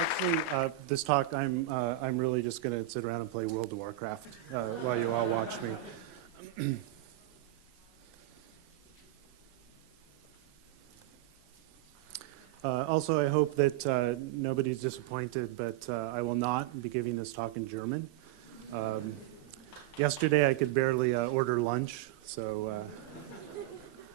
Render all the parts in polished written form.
Actually, this talk, I'm really just going to sit around and play World of Warcraft while you all watch me. Also, I hope that nobody's disappointed, but I will not be giving this talk in German. Yesterday, I could barely order lunch, so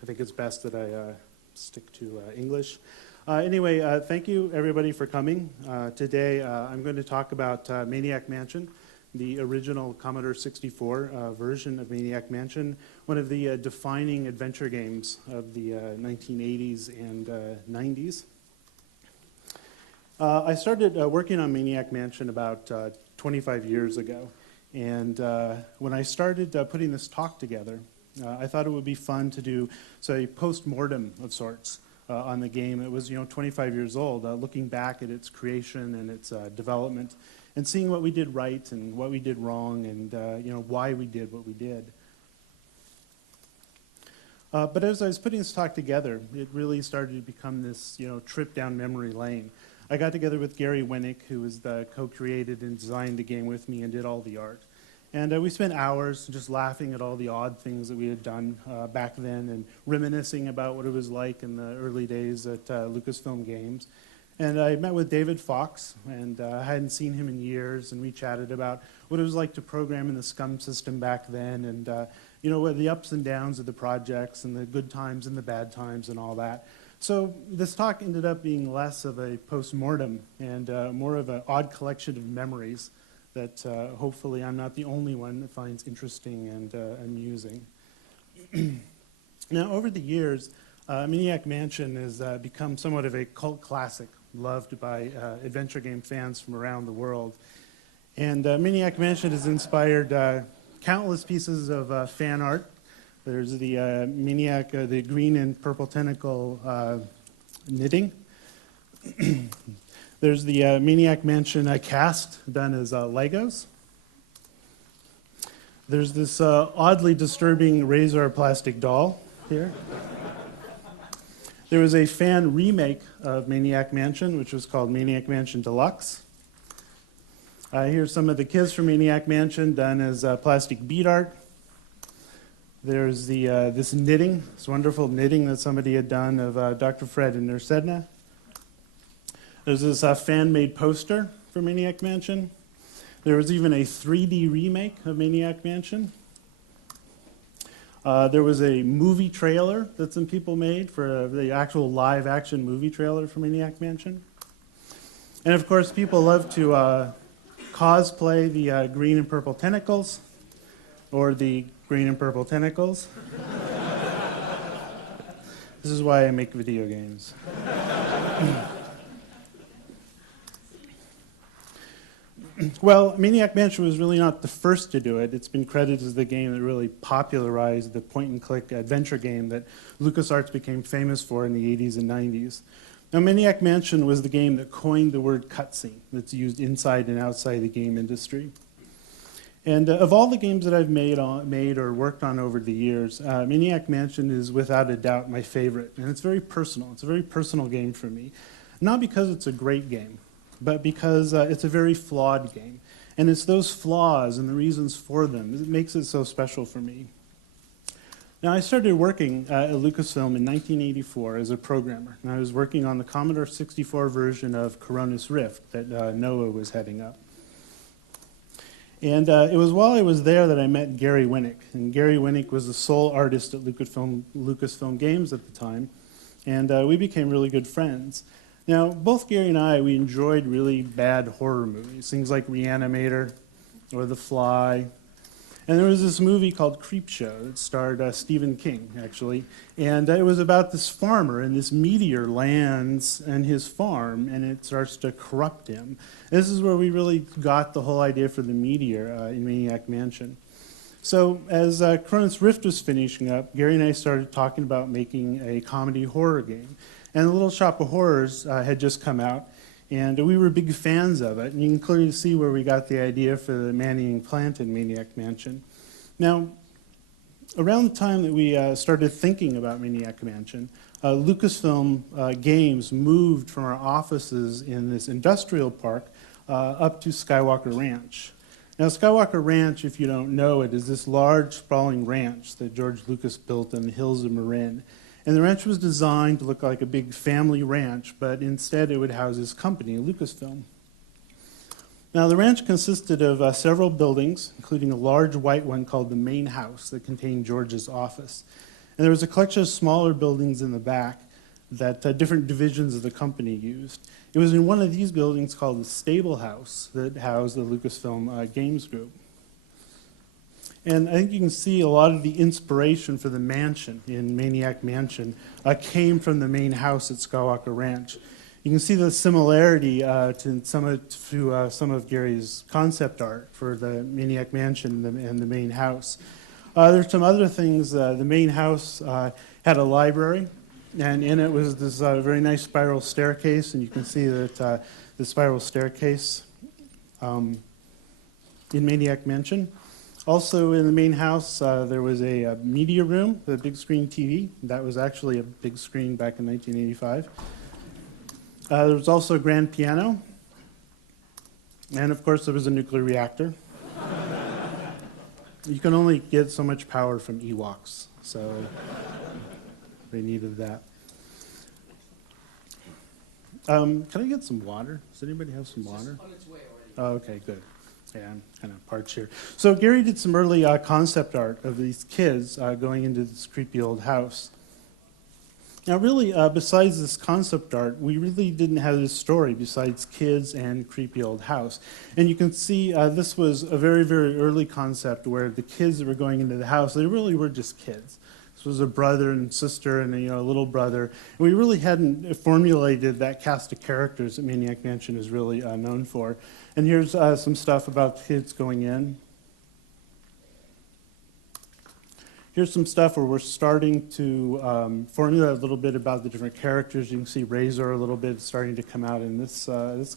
I think it's best that I stick to English. Anyway, thank you, everybody, for coming. Today, I'm going to talk about Maniac Mansion, the original Commodore 64 version of Maniac Mansion, one of the defining adventure games of the 1980s and 90s. I started working on Maniac Mansion about 25 years ago, and when I started putting this talk together, I thought it would be fun to do, say, post-mortem of sorts on the game. It was, 25 years old, looking back at its creation and its development, and seeing what we did right and what we did wrong, and why we did what we did. But as I was putting this talk together, it really started to become this, trip down memory lane. I got together with Gary Winnick, who was the co-created and designed the game with me and did all the art. And we spent hours just laughing at all the odd things that we had done back then and reminiscing about what it was like in the early days at Lucasfilm Games. And I met with David Fox, and I hadn't seen him in years, and we chatted about what it was like to program in the SCUM system back then, and what the ups and downs of the projects and the good times and the bad times and all that. So this talk ended up being less of a post-mortem and more of an odd collection of memories that hopefully I'm not the only one that finds interesting and amusing. Now, over the years, Maniac Mansion has become somewhat of a cult classic, loved by adventure game fans from around the world. And Maniac Mansion has inspired countless pieces of fan art. There's the Maniac, the green and purple tentacle knitting. There's the Maniac Mansion cast done as Legos. There's this oddly disturbing Razor plastic doll here. There was a fan remake of Maniac Mansion, which was called Maniac Mansion Deluxe. Here's some of the kids from Maniac Mansion done as plastic bead art. There's the this knitting, this wonderful knitting that somebody had done of Dr. Fred and Nurse Edna. There's this fan-made poster for Maniac Mansion. There was even a 3D remake of Maniac Mansion. There was a movie trailer that some people made for the actual live-action movie trailer for Maniac Mansion. And of course, people love to cosplay the green and purple tentacles, or the green and purple tentacles. This is why I make video games. Well, Maniac Mansion was really not the first to do it. It's been credited as the game that really popularized the point-and-click adventure game that LucasArts became famous for in the 80s and 90s. Now, Maniac Mansion was the game that coined the word cutscene that's used inside and outside the game industry. And of all the games that I've made or worked on over the years, Maniac Mansion is without a doubt my favorite. And it's very personal. It's a very personal game for me. Not because it's a great game, but because it's a very flawed game. And it's those flaws and the reasons for them that makes it so special for me. Now, I started working at Lucasfilm in 1984 as a programmer. And I was working on the Commodore 64 version of Coronis Rift that Noah was heading up. And it was while I was there that I met Gary Winnick. And Gary Winnick was the sole artist at Lucasfilm Games at the time. And we became really good friends. Now, both Gary and I, we enjoyed really bad horror movies, things like Reanimator or The Fly. And there was this movie called Creepshow that starred Stephen King, actually. And it was about this farmer, and this meteor lands on his farm, and it starts to corrupt him. This is where we really got the whole idea for the meteor in Maniac Mansion. So as Cronus Rift was finishing up, Gary and I started talking about making a comedy horror game. And The Little Shop of Horrors had just come out, and we were big fans of it. And you can clearly see where we got the idea for the man-eating plant in Maniac Mansion. Now, Around the time that we started thinking about Maniac Mansion, Lucasfilm Games moved from our offices in this industrial park up to Skywalker Ranch. Now, Skywalker Ranch, if you don't know it, is this large, sprawling ranch that George Lucas built in the hills of Marin. And the ranch was designed to look like a big family ranch, but instead it would house his company, Lucasfilm. Now, the ranch consisted of several buildings, including a large white one called the main house that contained George's office. And there was a collection of smaller buildings in the back that different divisions of the company used. It was in one of these buildings called the Stable House that housed the Lucasfilm Games Group. And I think you can see a lot of the inspiration for the mansion in Maniac Mansion came from the main house at Skywalker Ranch. You can see the similarity to some of Gary's concept art for the Maniac Mansion and the main house. There's some other things. The main house had a library, and in it was this very nice spiral staircase, and you can see that the spiral staircase in Maniac Mansion. Also in the main house, there was a media room with a big screen TV. That was actually a big screen back in 1985. There was also a grand piano, and of course there was a nuclear reactor. You can only get so much power from Ewoks, so they needed that. Can I get some water? Does anybody have some water? It's on its way already. Oh, okay, good. Yeah, I'm kind of parched here. So Gary did some early concept art of these kids going into this creepy old house. Now, really, besides this concept art, we really didn't have this story besides kids and creepy old house. And you can see this was a very, very early concept where the kids that were going into the house, they really were just kids. This was a brother and sister and a little brother. And we really hadn't formulated that cast of characters that Maniac Mansion is really known for. And here's some stuff about kids going in. Here's some stuff where we're starting to formulate a little bit about the different characters. You can see Razor a little bit starting to come out in this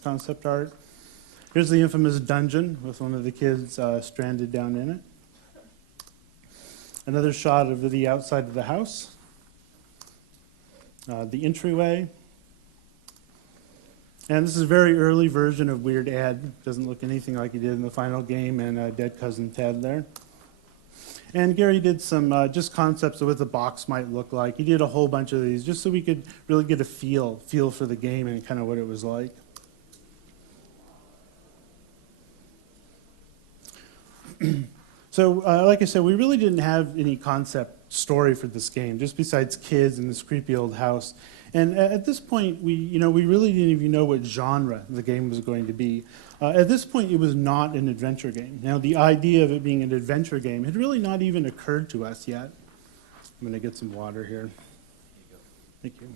concept art. Here's the infamous dungeon with one of the kids stranded down in it. Another shot of the outside of the house. The entryway. And this is a very early version of Weird Ed. Doesn't look anything like he did in the final game and Dead Cousin Ted there. And Gary did some just concepts of what the box might look like. He did a whole bunch of these just so we could really get a feel for the game and kind of what it was like. So, like I said, we really didn't have any concept story for this game, just besides kids and this creepy old house. And at this point, we really didn't even know what genre the game was going to be. At this point, it was not an adventure game. Now, the idea of it being an adventure game had really not even occurred to us yet. I'm going to get some water here. Thank you.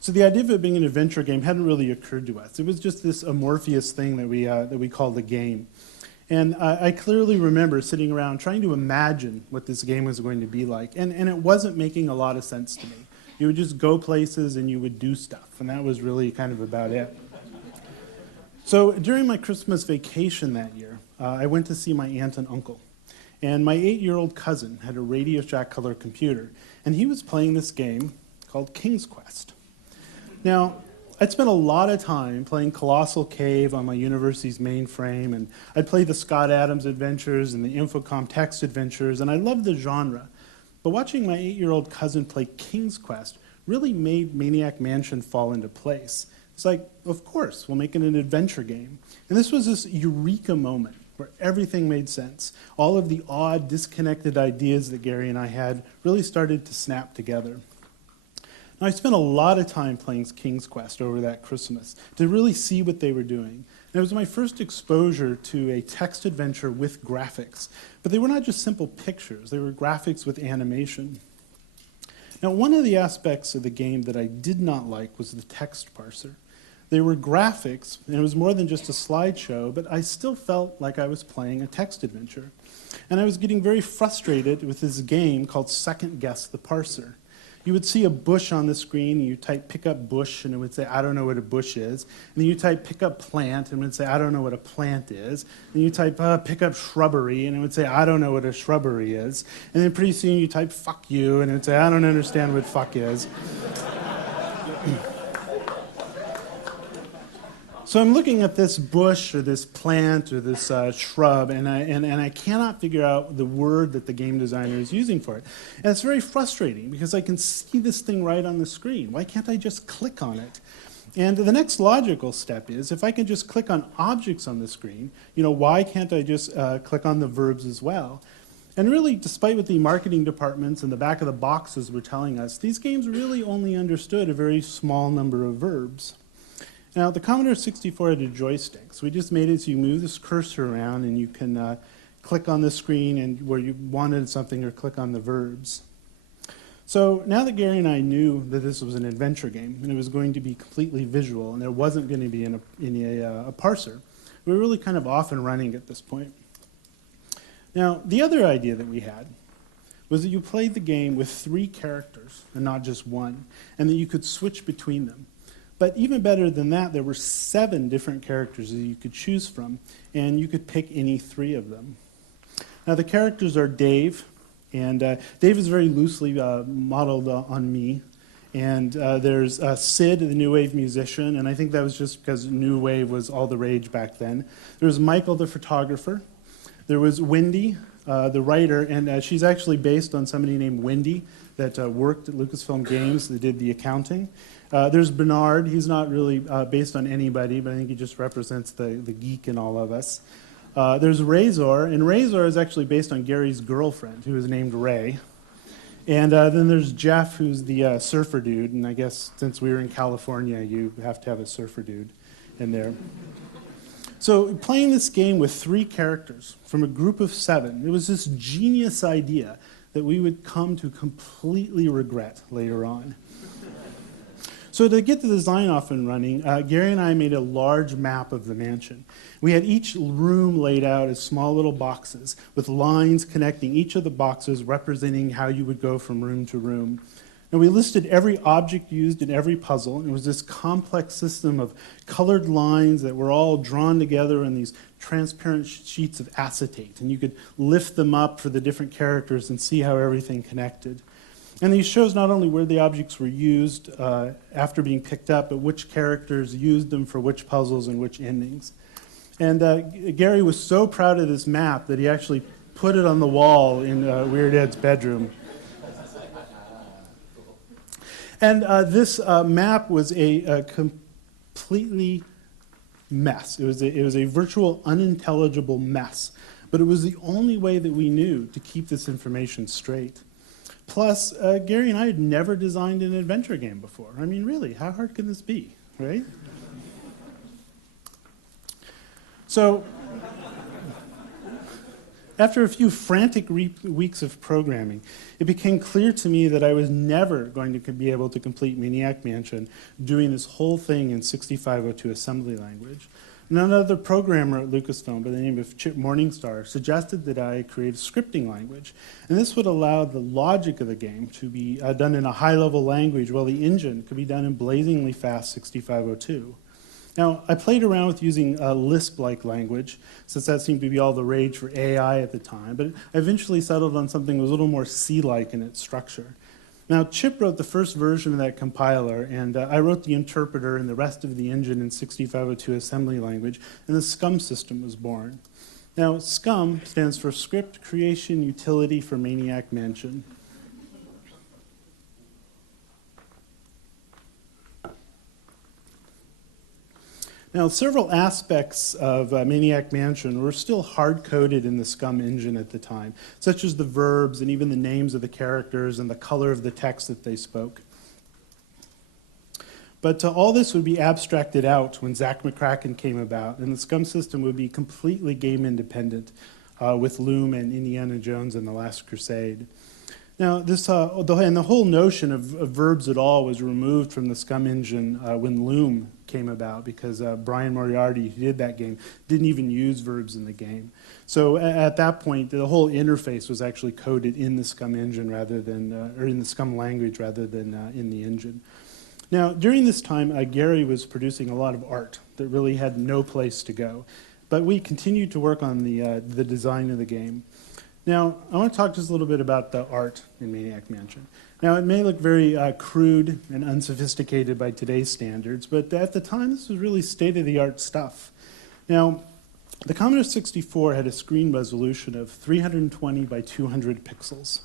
So the idea of it being an adventure game hadn't really occurred to us. It was just this amorphous thing that we called the game. And I clearly remember sitting around trying to imagine what this game was going to be like. And it wasn't making a lot of sense to me. You would just go places and you would do stuff. And that was really kind of about it. So during my Christmas vacation that year, I went to see my aunt and uncle. And my 8-year-old cousin had a Radio Shack color computer. And he was playing this game called King's Quest. Now, I'd spent a lot of time playing Colossal Cave on my university's mainframe, and I'd play the Scott Adams adventures and the Infocom text adventures, and I loved the genre. But watching my 8-year-old cousin play King's Quest really made Maniac Mansion fall into place. It's like, of course, we'll make it an adventure game. And this was this eureka moment where everything made sense. All of the odd, disconnected ideas that Gary and I had really started to snap together. Now, I spent a lot of time playing King's Quest over that Christmas to really see what they were doing. And it was my first exposure to a text adventure with graphics. But they were not just simple pictures, they were graphics with animation. Now, one of the aspects of the game that I did not like was the text parser. They were graphics, and it was more than just a slideshow, but I still felt like I was playing a text adventure. And I was getting very frustrated with this game called Second Guess the Parser. you would see a bush on the screen, and you type pick up bush, and it would say, I don't know what a bush is. And then you type pick up plant, and it would say, I don't know what a plant is. And you type pick up shrubbery, and it would say, I don't know what a shrubbery is. And then pretty soon you type fuck you, and it would say, I don't understand what fuck is. So I'm looking at this bush or this plant or this shrub, and I cannot figure out the word that the game designer is using for it. And it's very frustrating because I can see this thing right on the screen. Why can't I just click on it? And the next logical step is, if I can just click on objects on the screen, why can't I just click on the verbs as well? And really, despite what the marketing departments and the back of the boxes were telling us, these games really only understood a very small number of verbs. Now, the Commodore 64 had a joystick, so we just made it so you move this cursor around and you can click on the screen and where you wanted something or click on the verbs. So now that Gary and I knew that this was an adventure game and it was going to be completely visual and there wasn't going to be a parser, we were really kind of off and running at this point. Now, the other idea that we had was that you played the game with 3 characters and not just one, and that you could switch between them. But even better than that, there were 7 different characters that you could choose from, and you could pick any 3 of them. Now, the characters are Dave, and Dave is very loosely modeled on me. And there's Sid, the new wave musician, and I think that was just because new wave was all the rage back then. There was Michael, the photographer. There was Wendy, the writer, and she's actually based on somebody named Wendy that worked at Lucasfilm Games that did the accounting. There's Bernard. He's not really based on anybody, but I think he just represents the geek in all of us. There's Razor, and Razor is actually based on Gary's girlfriend, who is named Ray. And then there's Jeff, who's the surfer dude, and I guess since we were in California, you have to have a surfer dude in there. So playing this game with 3 characters from a group of 7, it was this genius idea that we would come to completely regret later on. So to get the design off and running, Gary and I made a large map of the mansion. We had each room laid out as small little boxes with lines connecting each of the boxes representing how you would go from room to room. And we listed every object used in every puzzle. It was this complex system of colored lines that were all drawn together in these transparent sheets of acetate. And you could lift them up for the different characters and see how everything connected. And these shows not only where the objects were used after being picked up, but which characters used them for which puzzles and which endings. And Gary was so proud of this map that he actually put it on the wall in Weird Ed's bedroom. And this map was a completely mess. It was a virtual, unintelligible mess. But it was the only way that we knew to keep this information straight. Plus, Gary and I had never designed an adventure game before. I mean, really, how hard can this be, right? So, after a few frantic weeks of programming, it became clear to me that I was never going to be able to complete Maniac Mansion doing this whole thing in 6502 assembly language. Another programmer at Lucasfilm by the name of Chip Morningstar suggested that I create a scripting language. And this would allow the logic of the game to be done in a high-level language while the engine could be done in blazingly fast 6502. Now, I played around with using a Lisp-like language, since that seemed to be all the rage for AI at the time, but I eventually settled on something that was a little more C-like in its structure. Now, Chip wrote the first version of that compiler, and I wrote the interpreter and the rest of the engine in 6502 assembly language, and the SCUM system was born. Now, SCUM stands for Script Creation Utility for Maniac Mansion. Now, several aspects of Maniac Mansion were still hard-coded in the SCUM engine at the time, such as the verbs and even the names of the characters and the color of the text that they spoke. But all this would be abstracted out when Zach McCracken came about, and the SCUM system would be completely game-independent with Loom and Indiana Jones and the Last Crusade. Now, the whole notion of verbs at all was removed from the Scum engine when Loom came about, because Brian Moriarty, who did that game, didn't even use verbs in the game. So at that point, the whole interface was actually coded in the Scum engine rather than, or in the Scum language rather than in the engine. Now, during this time, Gary was producing a lot of art that really had no place to go. But we continued to work on the design of the game. Now, I want to talk just a little bit about the art in Maniac Mansion. Now, it may look very crude and unsophisticated by today's standards, but at the time, this was really state-of-the-art stuff. Now, the Commodore 64 had a screen resolution of 320 by 200 pixels,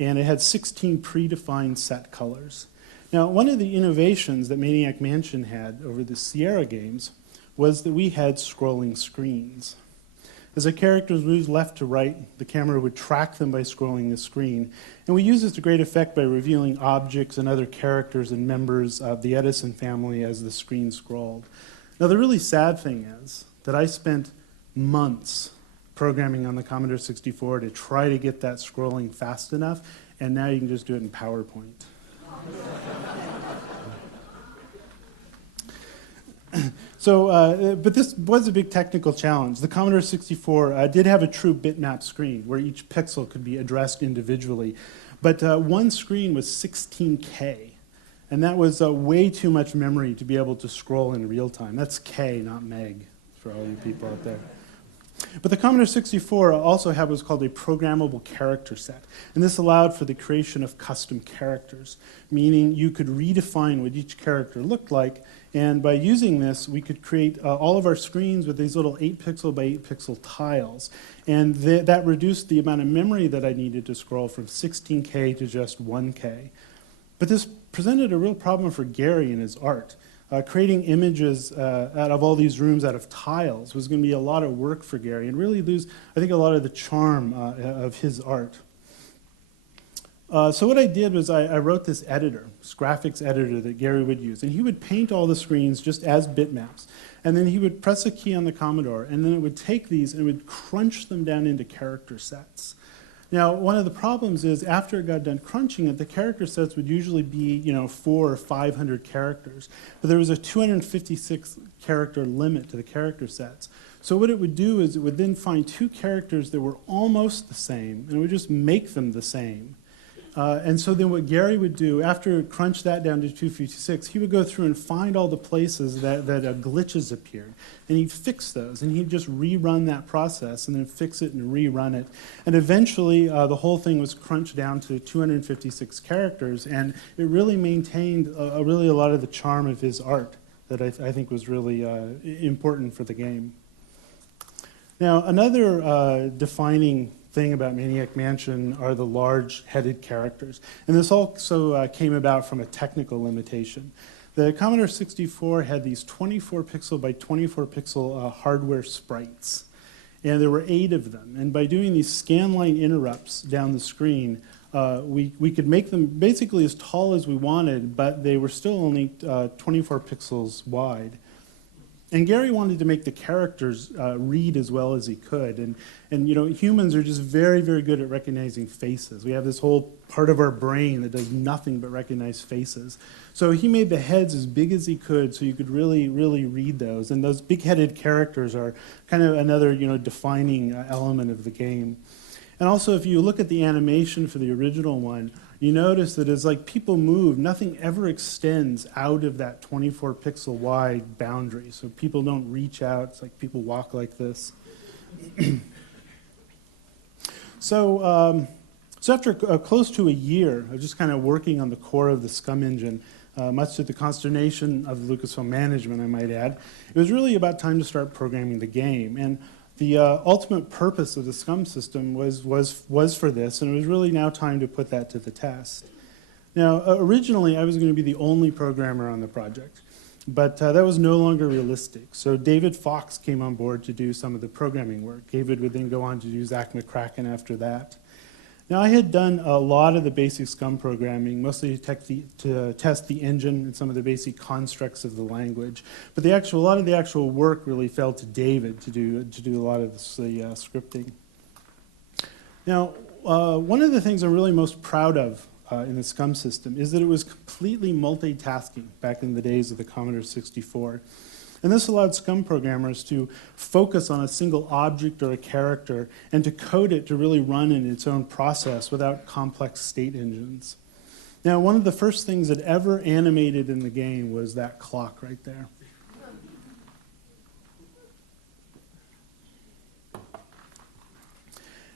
and it had 16 predefined set colors. Now, one of the innovations that Maniac Mansion had over the Sierra games was that we had scrolling screens. As the characters moved left to right, the camera would track them by scrolling the screen. And we used this to great effect by revealing objects and other characters and members of the Edison family as the screen scrolled. Now, the really sad thing is that I spent months programming on the Commodore 64 to try to get that scrolling fast enough, and now you can just do it in PowerPoint. So, but this was a big technical challenge. The Commodore 64 did have a true bitmap screen where each pixel could be addressed individually. But one screen was 16K, and that was way too much memory to be able to scroll in real time. That's K, not meg, for all you people out there. But the Commodore 64 also had what's called a programmable character set. And this allowed for the creation of custom characters, meaning you could redefine what each character looked like. And by using this, we could create all of our screens with these little 8-pixel by 8-pixel tiles. And that reduced the amount of memory that I needed to scroll from 16K to just 1K. But this presented a real problem for Gary in his art. Creating images out of all these rooms out of tiles was going to be a lot of work for Gary and really lose, I think, a lot of the charm of his art. So what I did was I wrote this editor, this graphics editor that Gary would use, and he would paint all the screens just as bitmaps. And then he would press a key on the Commodore, and then it would take these and it would crunch them down into character sets. Now, one of the problems is after it got done crunching it, the character sets would usually be, 400 or 500 characters. But there was a 256 character limit to the character sets. So what it would do is it would then find two characters that were almost the same, and it would just make them the same. And so then what Gary would do, after it crunched that down to 256, he would go through and find all the places that glitches appeared. And he'd fix those, and he'd just rerun that process and then fix it and rerun it. And eventually, the whole thing was crunched down to 256 characters, and it really maintained really a lot of the charm of his art that I think was really important for the game. Now, another defining thing about Maniac Mansion are the large-headed characters. And this also came about from a technical limitation. The Commodore 64 had these 24-pixel by 24-pixel hardware sprites. And there were 8 of them. And by doing these scanline interrupts down the screen, we could make them basically as tall as we wanted, but they were still only 24 pixels wide. And Gary wanted to make the characters read as well as he could. And humans are just very, very good at recognizing faces. We have this whole part of our brain that does nothing but recognize faces. So he made the heads as big as he could so you could really, really read those. And those big-headed characters are kind of another, defining element of the game. And also, if you look at the animation for the original one, you notice that as people move, nothing ever extends out of that 24-pixel wide boundary. So people don't reach out. It's like people walk like this. So after close to a year of just kind of working on the core of the Scum engine, much to the consternation of Lucasfilm management, I might add, it was really about time to start programming the game. And the ultimate purpose of the Scum system was for this, and it was really now time to put that to the test. Now, originally, I was going to be the only programmer on the project, but that was no longer realistic. So David Fox came on board to do some of the programming work. David would then go on to do Zach McCracken after that. Now, I had done a lot of the basic Scum programming, mostly to test the engine and some of the basic constructs of the language. But a lot of the actual work really fell to David to do a lot of the scripting. Now, one of the things I'm really most proud of in the SCUM system is that it was completely multitasking back in the days of the Commodore 64. And this allowed SCUM programmers to focus on a single object or a character and to code it to really run in its own process without complex state engines. Now, one of the first things that ever animated in the game was that clock right there.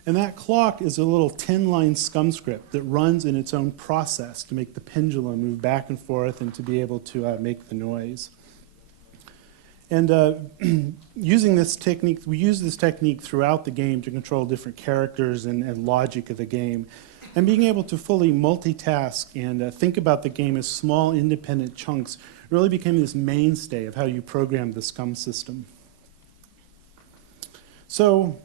And that clock is a little 10-line SCUM script that runs in its own process to make the pendulum move back and forth and to be able to make the noise. And using this technique, we use this technique throughout the game to control different characters and logic of the game. And being able to fully multitask and think about the game as small independent chunks really became this mainstay of how you program the SCUM system. So,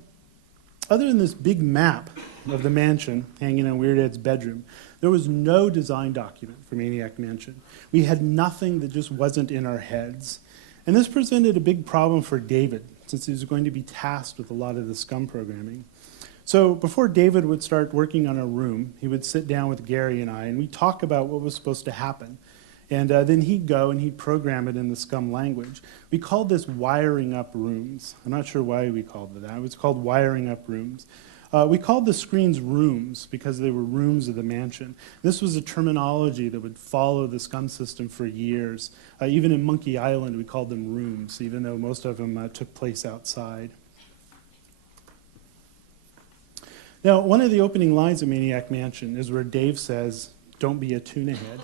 other than this big map of the mansion hanging in Weird Ed's bedroom, there was no design document for Maniac Mansion. We had nothing that just wasn't in our heads. And this presented a big problem for David, since he was going to be tasked with a lot of the SCUM programming. So before David would start working on a room, he would sit down with Gary and I, and we'd talk about what was supposed to happen. And then he'd go and he'd program it in the SCUM language. We called this wiring up rooms. I'm not sure why we called it that. It was called wiring up rooms. We called the screens rooms because they were rooms of the mansion. This was a terminology that would follow the SCUM system for years. Even in Monkey Island, we called them rooms, even though most of them took place outside. Now, one of the opening lines of Maniac Mansion is where Dave says, "Don't be a tuna head."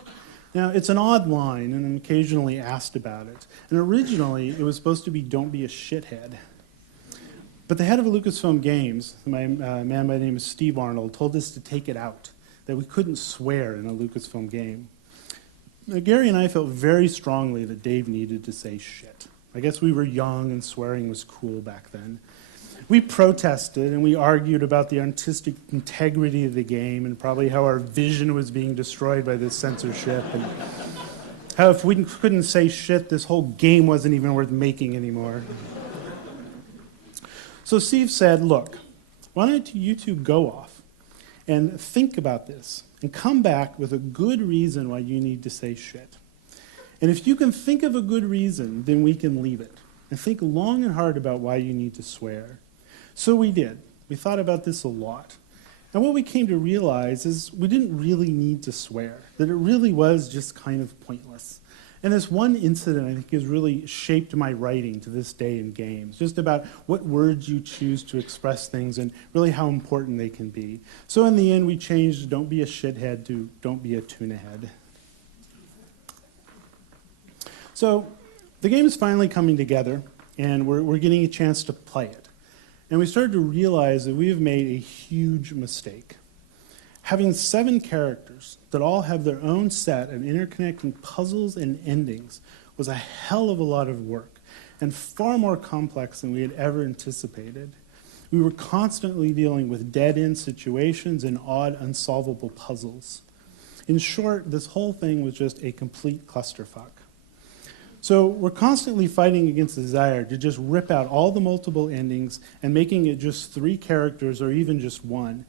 Now, it's an odd line, and I'm occasionally asked about it. And originally, it was supposed to be, "Don't be a shithead." But the head of Lucasfilm Games, a man by the name of Steve Arnold, told us to take it out, that we couldn't swear in a Lucasfilm game. Now, Gary and I felt very strongly that Dave needed to say shit. I guess we were young and swearing was cool back then. We protested and we argued about the artistic integrity of the game and probably how our vision was being destroyed by this censorship and how if we couldn't say shit, this whole game wasn't even worth making anymore. So Steve said, "Look, why don't you two go off and think about this and come back with a good reason why you need to say shit. And if you can think of a good reason, then we can leave it. And think long and hard about why you need to swear." So we did. We thought about this a lot. And what we came to realize is we didn't really need to swear, that it really was just kind of pointless. And this one incident, I think, has really shaped my writing to this day in games, just about what words you choose to express things and really how important they can be. So in the end, we changed "don't be a shithead" to "don't be a tuna head." So the game is finally coming together, and we're getting a chance to play it. And we started to realize that we have made a huge mistake. Having 7 characters that all have their own set of interconnecting puzzles and endings was a hell of a lot of work and far more complex than we had ever anticipated. We were constantly dealing with dead-end situations and odd, unsolvable puzzles. In short, this whole thing was just a complete clusterfuck. So we're constantly fighting against the desire to just rip out all the multiple endings and making it just 3 characters or even just 1.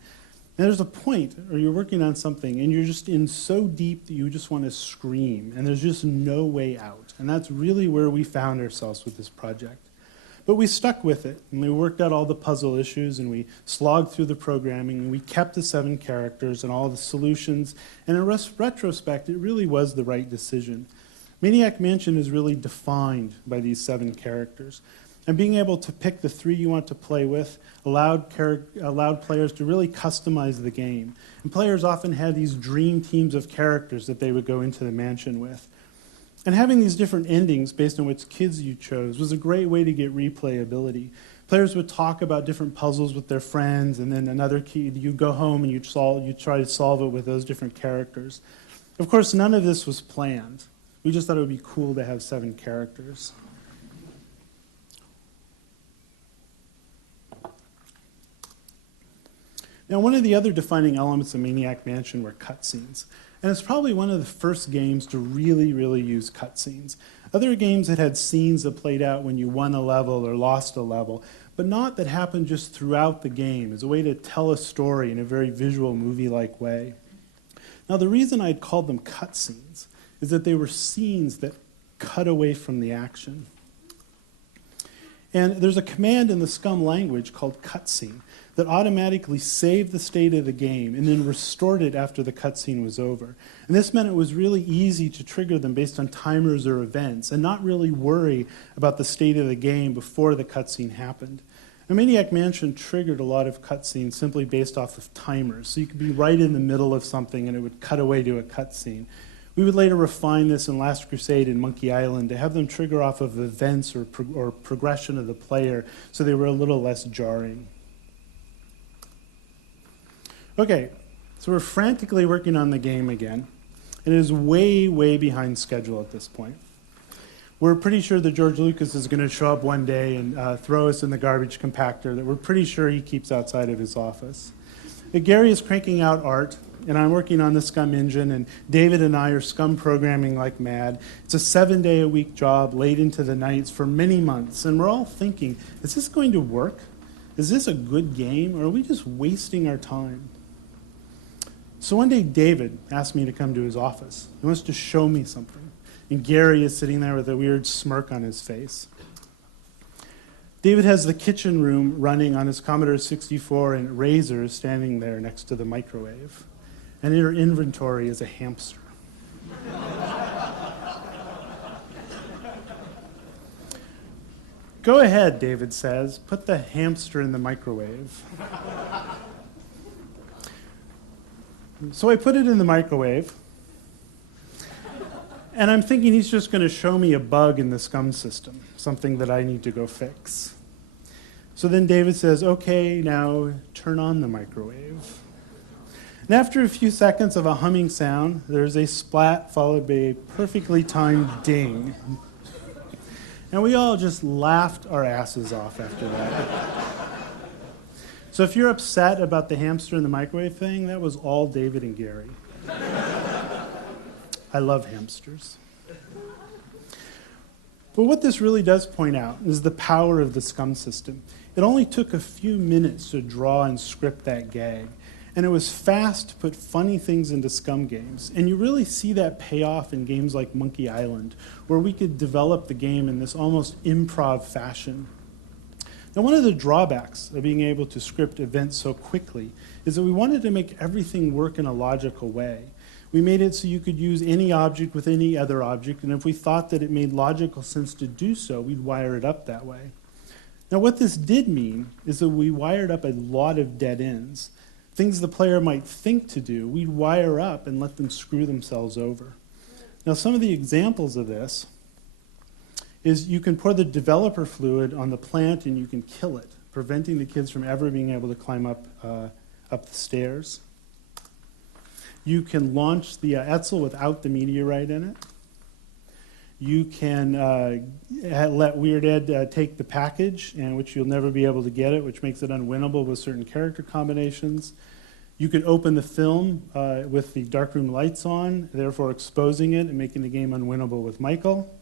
And there's a point where you're working on something and you're just in so deep that you just want to scream and there's just no way out. And that's really where we found ourselves with this project. But we stuck with it and we worked out all the puzzle issues and we slogged through the programming and we kept the 7 characters and all the solutions. And in retrospect, it really was the right decision. Maniac Mansion is really defined by these 7 characters. And being able to pick the 3 you want to play with allowed players to really customize the game. And players often had these dream teams of characters that they would go into the mansion with. And having these different endings based on which kids you chose was a great way to get replayability. Players would talk about different puzzles with their friends, and then another key, you'd go home and you'd try to solve it with those different characters. Of course, none of this was planned. We just thought it would be cool to have 7 characters. Now, one of the other defining elements of Maniac Mansion were cutscenes. And it's probably one of the first games to really, really use cutscenes. Other games that had scenes that played out when you won a level or lost a level, but not that happened just throughout the game, as a way to tell a story in a very visual, movie-like way. Now, the reason I'd called them cutscenes is that they were scenes that cut away from the action. And there's a command in the Scum language called cutscene that automatically saved the state of the game and then restored it after the cutscene was over. And this meant it was really easy to trigger them based on timers or events and not really worry about the state of the game before the cutscene happened. Now, Maniac Mansion triggered a lot of cutscenes simply based off of timers. So you could be right in the middle of something and it would cut away to a cutscene. We would later refine this in Last Crusade and Monkey Island to have them trigger off of events or progression of the player so they were a little less jarring. Okay, so we're frantically working on the game again. It is way, way behind schedule at this point. We're pretty sure that George Lucas is going to show up one day and throw us in the garbage compactor that we're pretty sure he keeps outside of his office. Gary is cranking out art, and I'm working on the Scum engine, and David and I are Scum programming like mad. It's a 7-day-a-week job, late into the nights for many months, and we're all thinking, is this going to work? Is this a good game, or are we just wasting our time? So one day, David asked me to come to his office. He wants to show me something, and Gary is sitting there with a weird smirk on his face. David has the kitchen room running on his Commodore 64 and Razor standing there next to the microwave. And in her inventory is a hamster. Go ahead, David says. Put the hamster in the microwave. So I put it in the microwave. And I'm thinking he's just going to show me a bug in the Scum system, something that I need to go fix. So then David says, okay, now turn on the microwave. And after a few seconds of a humming sound, there's a splat followed by a perfectly timed ding. And we all just laughed our asses off after that. So if you're upset about the hamster in the microwave thing, that was all David and Gary. I love hamsters. But what this really does point out is the power of the Scum system. It only took a few minutes to draw and script that gag. And it was fast to put funny things into Scum games. And you really see that pay off in games like Monkey Island, where we could develop the game in this almost improv fashion. Now, one of the drawbacks of being able to script events so quickly is that we wanted to make everything work in a logical way. We made it so you could use any object with any other object, and if we thought that it made logical sense to do so, we'd wire it up that way. Now, what this did mean is that we wired up a lot of dead ends. Things the player might think to do, we'd wire up and let them screw themselves over. Now, some of the examples of this is you can pour the developer fluid on the plant and you can kill it, preventing the kids from ever being able to climb up the stairs. You can launch the Etzel without the meteorite in it. You can let Weird Ed take the package, and which you'll never be able to get it, which makes it unwinnable with certain character combinations. You can open the film with the darkroom lights on, therefore exposing it and making the game unwinnable with Michael.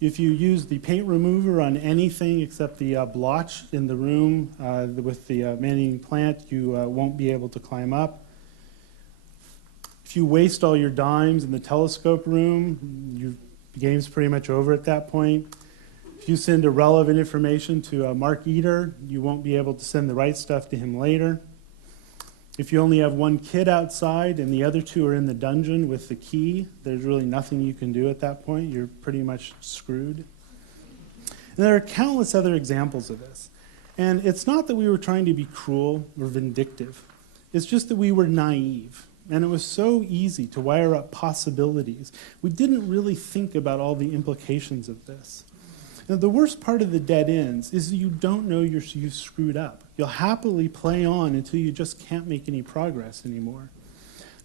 If you use the paint remover on anything except the blotch in the room with the man-eating plant, you won't be able to climb up. If you waste all your dimes in the telescope room, the game's pretty much over at that point. If you send irrelevant information to Mark Eater, you won't be able to send the right stuff to him later. If you only have one kid outside and the other two are in the dungeon with the key, there's really nothing you can do at that point. You're pretty much screwed. And there are countless other examples of this. And it's not that we were trying to be cruel or vindictive. It's just that we were naive. And it was so easy to wire up possibilities. We didn't really think about all the implications of this. Now, the worst part of the dead ends is that you don't know you've screwed up. You'll happily play on until you just can't make any progress anymore.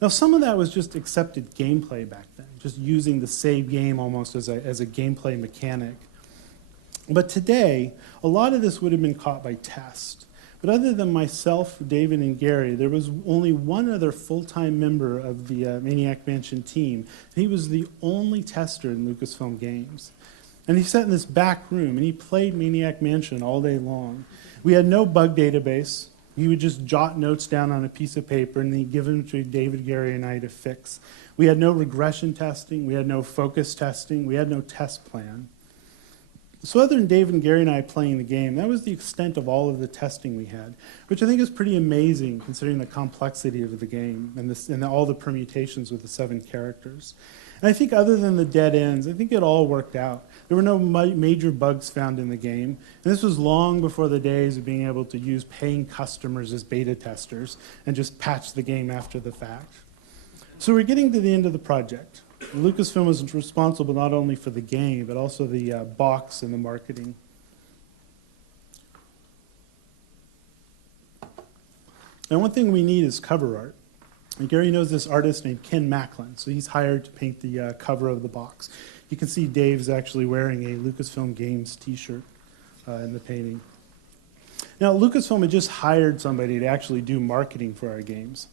Now, some of that was just accepted gameplay back then, just using the save game almost as a gameplay mechanic. But today, a lot of this would have been caught by test. But other than myself, David, and Gary, there was only one other full-time member of the Maniac Mansion team. He was the only tester in Lucasfilm Games. And he sat in this back room, and he played Maniac Mansion all day long. We had no bug database. He would just jot notes down on a piece of paper, and then he'd give them to David, Gary, and I to fix. We had no regression testing. We had no focus testing. We had no test plan. So other than Dave and Gary and I playing the game, that was the extent of all of the testing we had, which I think is pretty amazing considering the complexity of the game and all the permutations with the 7 characters. And I think other than the dead ends, I think it all worked out. There were no major bugs found in the game, and this was long before the days of being able to use paying customers as beta testers and just patch the game after the fact. So we're getting to the end of the project. Lucasfilm was responsible not only for the game, but also the box and the marketing. And one thing we need is cover art. And Gary knows this artist named Ken Macklin, so he's hired to paint the cover of the box. You can see Dave's actually wearing a Lucasfilm Games t-shirt in the painting. Now, Lucasfilm had just hired somebody to actually do marketing for our games.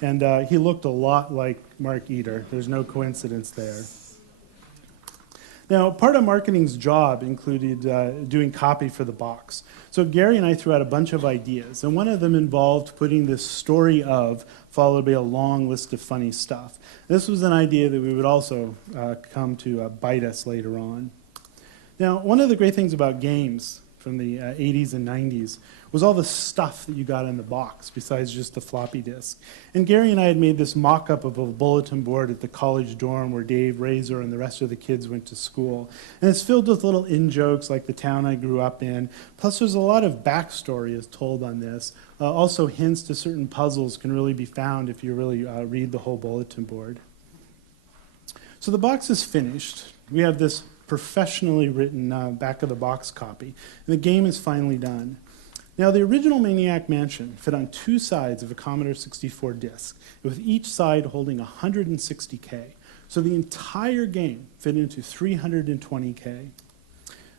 And he looked a lot like Mark Eder. There's no coincidence there. Now, part of marketing's job included doing copy for the box. So Gary and I threw out a bunch of ideas, and one of them involved putting this story of, followed by a long list of funny stuff. This was an idea that we would also come to bite us later on. Now, one of the great things about games from the 80s and 90s was all the stuff that you got in the box besides just the floppy disk. And Gary and I had made this mock-up of a bulletin board at the college dorm where Dave, Razor, and the rest of the kids went to school. And it's filled with little in-jokes like the town I grew up in. Plus there's a lot of backstory is told on this. Also hints to certain puzzles can really be found if you really read the whole bulletin board. So the box is finished. We have this professionally written back of the box copy. And the game is finally done. Now, the original Maniac Mansion fit on 2 sides of a Commodore 64 disk, with each side holding 160K. So the entire game fit into 320K.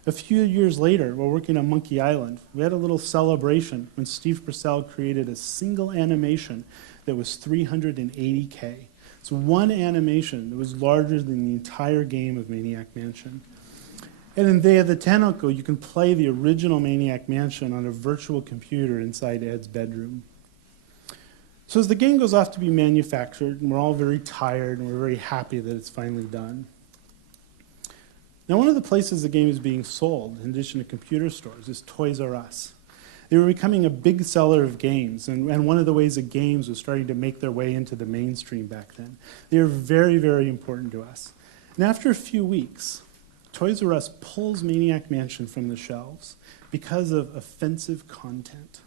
A few years later, while working on Monkey Island, we had a little celebration when Steve Purcell created a single animation that was 380K. It's one animation that was larger than the entire game of Maniac Mansion. And in Day of the Tentacle, you can play the original Maniac Mansion on a virtual computer inside Ed's bedroom. So as the game goes off to be manufactured, and we're all very tired, and we're very happy that it's finally done. Now, one of the places the game is being sold, in addition to computer stores, is Toys R Us. They were becoming a big seller of games, and one of the ways that games was starting to make their way into the mainstream back then. They were very, very important to us. And after a few weeks, Toys R Us pulls Maniac Mansion from the shelves because of offensive content.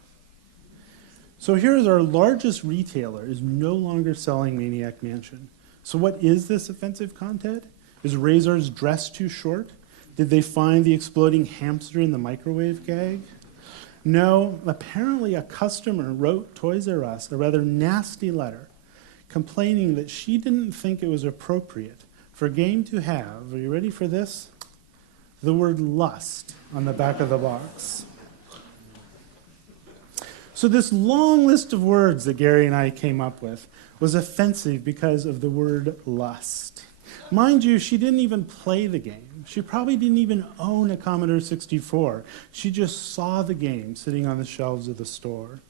So here is our largest retailer is no longer selling Maniac Mansion. So what is this offensive content? Is Razor's dress too short? Did they find the exploding hamster in the microwave gag? No, apparently a customer wrote Toys R Us a rather nasty letter complaining that she didn't think it was appropriate for a game to have, are you ready for this? The word lust on the back of the box. So this long list of words that Gary and I came up with was offensive because of the word lust. Mind you, she didn't even play the game. She probably didn't even own a Commodore 64. She just saw the game sitting on the shelves of the store.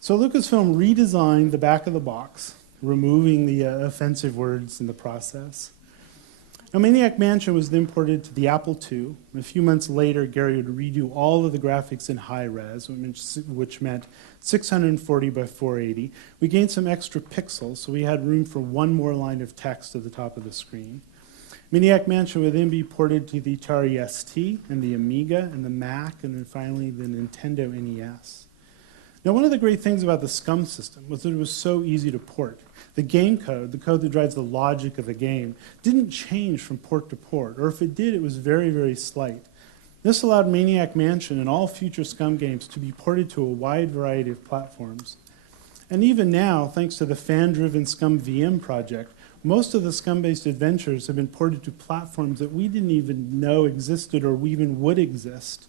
So Lucasfilm redesigned the back of the box, removing the offensive words in the process. Now, Maniac Mansion was then ported to the Apple II. And a few months later, Gary would redo all of the graphics in high res, which meant 640 by 480. We gained some extra pixels, so we had room for one more line of text at the top of the screen. Maniac Mansion would then be ported to the Atari ST and the Amiga and the Mac, and then finally the Nintendo NES. Now, one of the great things about the SCUM system was that it was so easy to port. The game code, the code that drives the logic of the game, didn't change from port to port, or if it did, it was very, very slight. This allowed Maniac Mansion and all future SCUM games to be ported to a wide variety of platforms. And even now, thanks to the fan-driven SCUM VM project, most of the SCUM-based adventures have been ported to platforms that we didn't even know existed or we even would exist.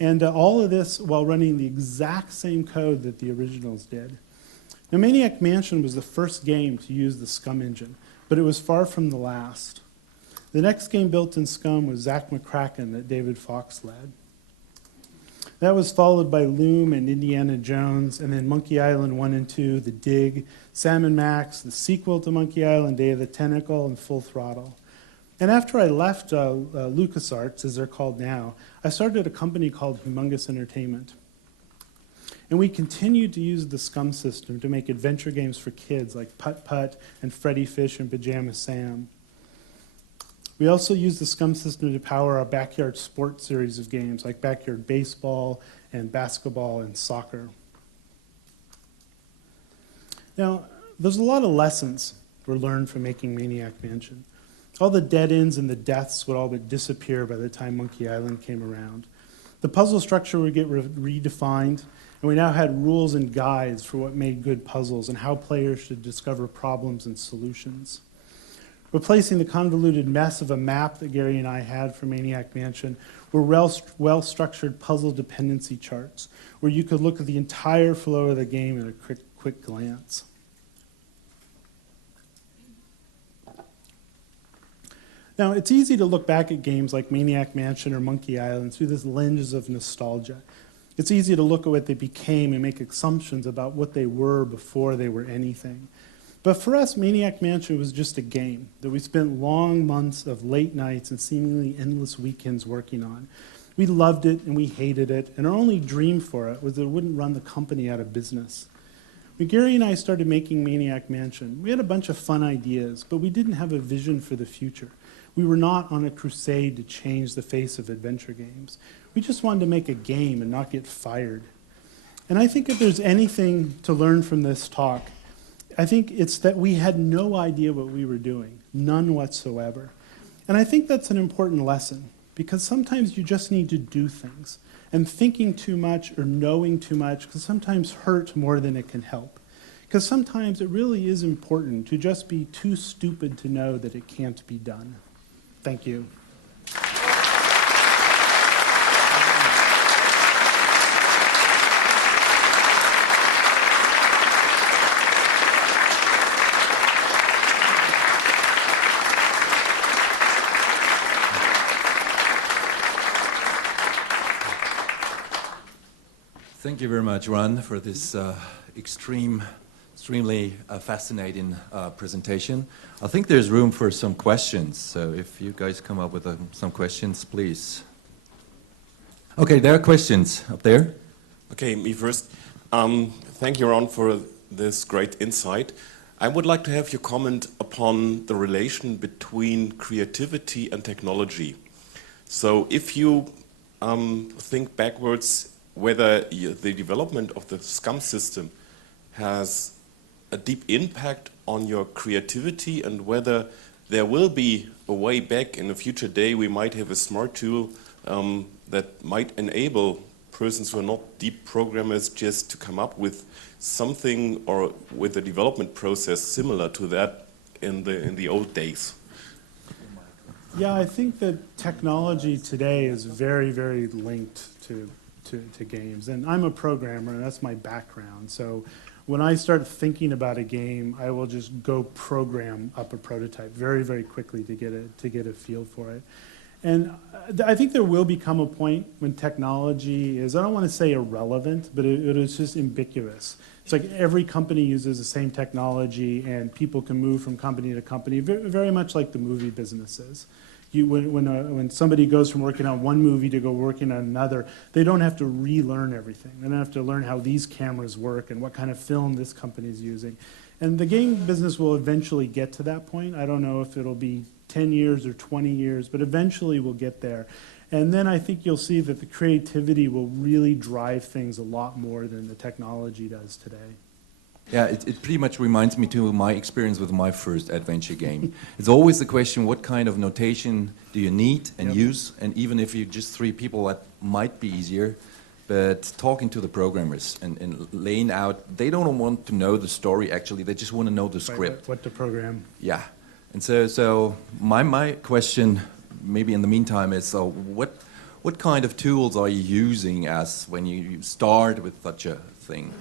And all of this while running the exact same code that the originals did. Now, Maniac Mansion was the first game to use the SCUM engine, but it was far from the last. The next game built in Scum was Zach McCracken that David Fox led. That was followed by Loom and Indiana Jones, and then Monkey Island 1 and 2, The Dig, Sam & Max, the sequel to Monkey Island, Day of the Tentacle, and Full Throttle. And after I left LucasArts, as they're called now, I started a company called Humongous Entertainment. And we continued to use the Scum system to make adventure games for kids like Putt Putt and Freddy Fish and Pajama Sam. We also use the Scum system to power our backyard sports series of games like backyard baseball and basketball and soccer. Now, there's a lot of lessons were learned from making Maniac Mansion. All the dead ends and the deaths would all but disappear by the time Monkey Island came around. The puzzle structure would get redefined, and we now had rules and guides for what made good puzzles and how players should discover problems and solutions. Replacing the convoluted mess of a map that Gary and I had for Maniac Mansion were well-structured puzzle dependency charts where you could look at the entire flow of the game at a quick glance. Now, it's easy to look back at games like Maniac Mansion or Monkey Island through this lens of nostalgia. It's easy to look at what they became and make assumptions about what they were before they were anything. But for us, Maniac Mansion was just a game that we spent long months of late nights and seemingly endless weekends working on. We loved it and we hated it, and our only dream for it was that it wouldn't run the company out of business. When Gary and I started making Maniac Mansion, we had a bunch of fun ideas, but we didn't have a vision for the future. We were not on a crusade to change the face of adventure games. We just wanted to make a game and not get fired. And I think if there's anything to learn from this talk, I think it's that we had no idea what we were doing, none whatsoever. And I think that's an important lesson, because sometimes you just need to do things. And thinking too much or knowing too much can sometimes hurt more than it can help. Because sometimes it really is important to just be too stupid to know that it can't be done. Thank you. Thank you very much, Ron, for this extremely fascinating presentation. I think there's room for some questions, so if you guys come up with some questions, please. Okay, there are questions up there. Okay, me first. Thank you, Ron, for this great insight. I would like to have your comment upon the relation between creativity and technology. So if you think backwards, whether the development of the Scum system has a deep impact on your creativity, and whether there will be a way back in a future day we might have a smart tool that might enable persons who are not deep programmers just to come up with something or with a development process similar to that in the old days. Yeah, I think that technology today is very, very linked to games. And I'm a programmer, and that's my background. So when I start thinking about a game, I will just go program up a prototype very, very quickly to get a feel for it. And I think there will become a point when technology is, I don't want to say irrelevant, but it is just ubiquitous. It's like every company uses the same technology, and people can move from company to company, very much like the movie business is. When somebody goes from working on one movie to go working on another, they don't have to relearn everything. They don't have to learn how these cameras work and what kind of film this company is using. And the game business will eventually get to that point. I don't know if it'll be 10 years or 20 years, but eventually we'll get there. And then I think you'll see that the creativity will really drive things a lot more than the technology does today. Yeah, it pretty much reminds me to my experience with my first adventure game. It's always the question, what kind of notation do you need and use? And even if you're just three people, that might be easier. But talking to the programmers and laying out, they don't want to know the story actually, they just want to know the script. What to program. Yeah, and so my question, maybe in the meantime, is what kind of tools are you using as when you start with such a thing?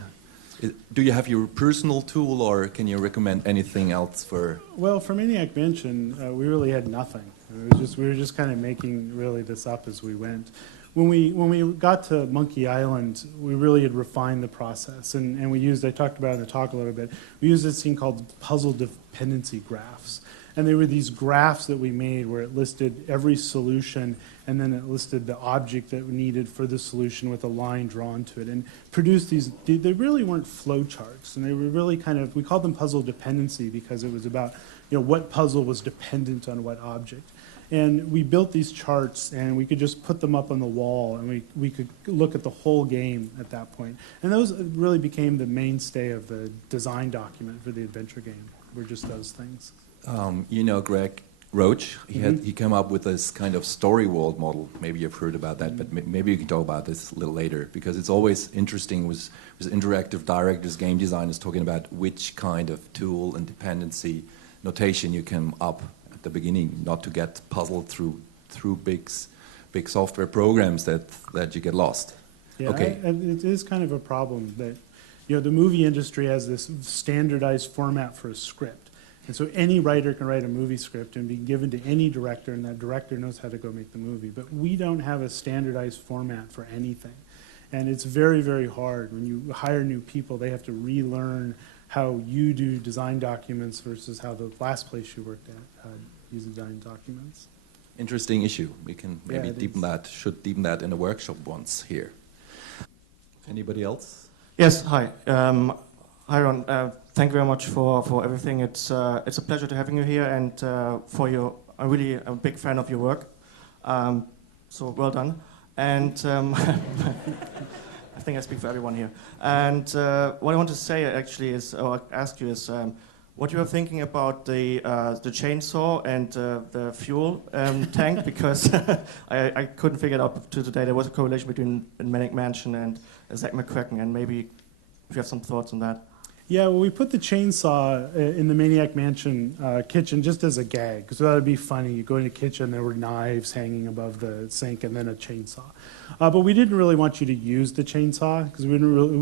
Do you have your personal tool, or can you recommend anything else for? Well, for Maniac Mansion, we really had nothing. We were just kind of making really this up as we went. When we got to Monkey Island, we really had refined the process, and we used, I talked about it in the talk a little bit, we used this thing called puzzle dependency graphs. And they were these graphs that we made where it listed every solution, and then it listed the object that we needed for the solution with a line drawn to it, and produced these. They really weren't flow charts, and they were really kind of, we called them puzzle dependency because it was about, what puzzle was dependent on what object. And we built these charts, and we could just put them up on the wall, and we could look at the whole game at that point. And those really became the mainstay of the design document for the adventure game, were just those things. Greg Roach, he came up with this kind of story world model. Maybe you've heard about that, but maybe you can talk about this a little later, because it's always interesting with interactive directors, game designers, talking about which kind of tool and dependency notation you come up at the beginning, not to get puzzled through big software programs that you get lost. Yeah, okay. And it is kind of a problem that, the movie industry has this standardized format for a script. And so any writer can write a movie script and be given to any director, and that director knows how to go make the movie. But we don't have a standardized format for anything. And it's very, very hard. When you hire new people, they have to relearn how you do design documents versus how the last place you worked at used design documents. Interesting issue. We can maybe should deepen that in a workshop once here. Anybody else? Yes, hi. Hi, Ron. Thank you very much for everything. It's a pleasure to having you here, and I'm really a big fan of your work. So well done. And I think I speak for everyone here. And what I want to say actually is, or ask you is, what you are thinking about the chainsaw and the fuel tank, because I couldn't figure it out to today. There was a correlation between Maniac Mansion and Zach McCracken, and maybe if you have some thoughts on that. Yeah, well, we put the chainsaw in the Maniac Mansion kitchen just as a gag, because that would be funny. You go in the kitchen, there were knives hanging above the sink, and then a chainsaw. But we didn't really want you to use the chainsaw, because we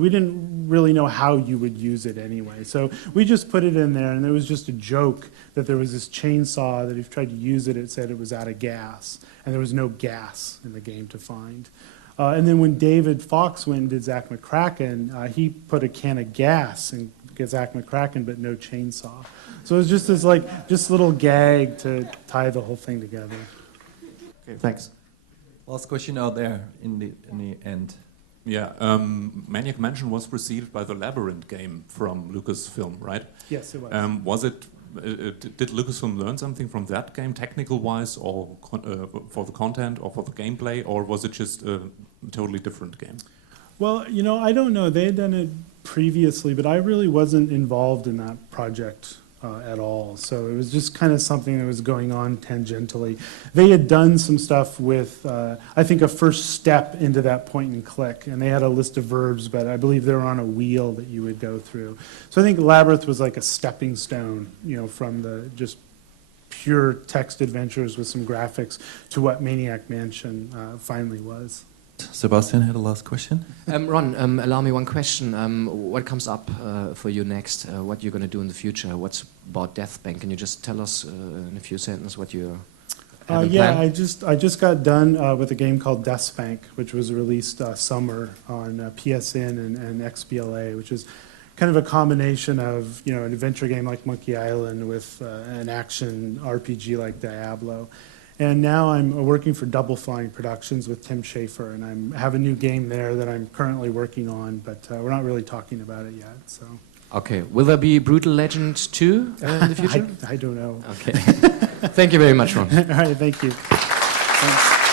didn't really know how you would use it anyway. So we just put it in there, and there was just a joke that there was this chainsaw that if you tried to use it, it said it was out of gas, and there was no gas in the game to find. And then when David Fox went and did Zach McCracken, he put a can of gas in Zach McCracken, but no chainsaw. So it was just this just little gag to tie the whole thing together. Okay, thanks. Last question out there in the end. Yeah, Maniac Mansion was preceded by the Labyrinth game from Lucasfilm, right? Yes, it was. Did Lucasfilm learn something from that game, technical-wise, or for the content, or for the gameplay, or was it just a totally different game? Well, I don't know. They had done it previously, but I really wasn't involved in that project at all. So it was just kind of something that was going on tangentially. They had done some stuff with, I think, a first step into that point and click, and they had a list of verbs, but I believe they were on a wheel that you would go through. So I think Labyrinth was like a stepping stone, from the just pure text adventures with some graphics to what Maniac Mansion finally was. Sebastian had a last question. Ron, allow me one question. What comes up for you next? What you're going to do in the future? What's about Deathbank? Can you just tell us in a few sentences what you're having Yeah, planned? I just got done with a game called Deathbank, which was released summer on PSN and XBLA, which is kind of a combination of an adventure game like Monkey Island with an action RPG like Diablo. And now I'm working for Double Flying Productions with Tim Schafer, and I have a new game there that I'm currently working on, but we're not really talking about it yet. So. Okay. Will there be Brutal Legend 2 in the future? I don't know. Okay. Thank you very much, Ron. All right, thank you. Thanks.